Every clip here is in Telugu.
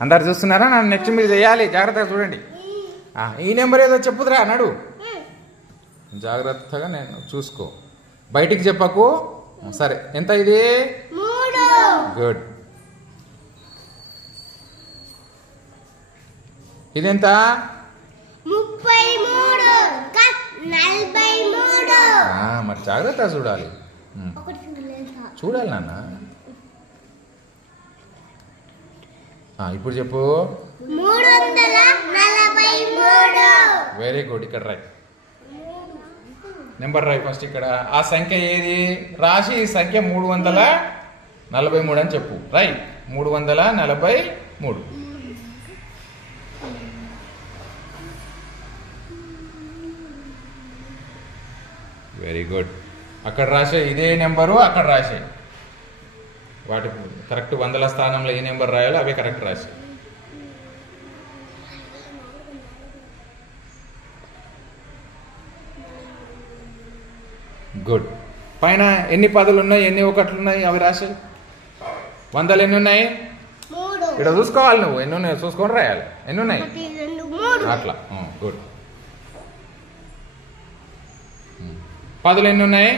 అందరు చూస్తున్నారా? నన్ను నెక్స్ట్ మీరు చేయాలి, జాగ్రత్తగా చూడండి. ఈ నెంబర్ ఏదో చెప్పుదురా నడు, జాగ్రత్తగా నేను చూసుకో, బయటికి చెప్పకు. సరే, ఎంత ఇది? గుడ్. ఇదెంత? 33. మరి జాగ్రత్తగా చూడాలి, చూడాలి నాన్న. ఇప్పుడు చెప్పు. 343. Very good. ఇక్కడ రాయి, నెంబర్ రాయి ఫస్ట్. ఇక్కడ ఆ సంఖ్య ఏది రాసి, ఈ సంఖ్య 343 అని చెప్పు. రాయి 343. Very good. అక్కడ రాసే ఇదే నెంబరు అక్కడ రాసే, వాటి కరెక్ట్ వందల స్థానంలో ఏ నెంబర్ రాయాలో అవి కరెక్ట్ రాసే. గుడ్. పైన ఎన్ని పదులు ఉన్నాయి, ఎన్ని ఒకట్లు ఉన్నాయి అవి రాసే. వందలు ఎన్ని ఉన్నాయి ఇక్కడ చూసుకోవాలి నువ్వు, ఎన్ని ఉన్నాయో చూసుకొని రాయాలి. ఎన్ని ఉన్నాయి అట్లా. గుడ్. పదులు ఎన్ని ఉన్నాయి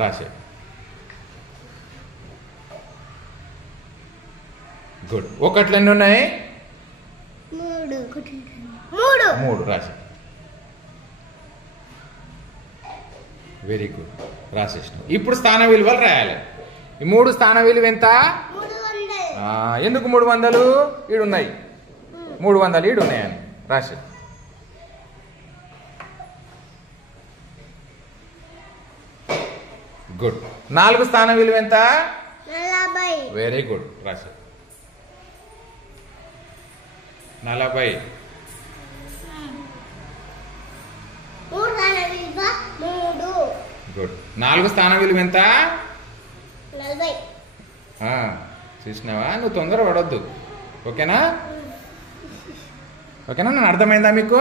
రాసే. గుడ్. ఒకట్లు ఎన్ని ఉన్నాయి? 3 రాసే. వెరీ గుడ్, రాసేసిన. ఇప్పుడు స్థాన విలువలు రాయాలి. ఈ 3 స్థాన విలువ ఎంత? ఎందుకు 300? ఈడున్నాయి 300, ఈడున్నాయని రాసే. గుడ్. 4 స్థాన విలువ ఎంత? 40. వెరీ గుడ్, రాసే. 40. గుడ్. 4 స్థాన విలువ ఎంత? 40. చూసినావా? నువ్వు తొందర పడొద్దు, ఓకేనా? ఓకేనా? నన్ను అర్థమైందా మీకు?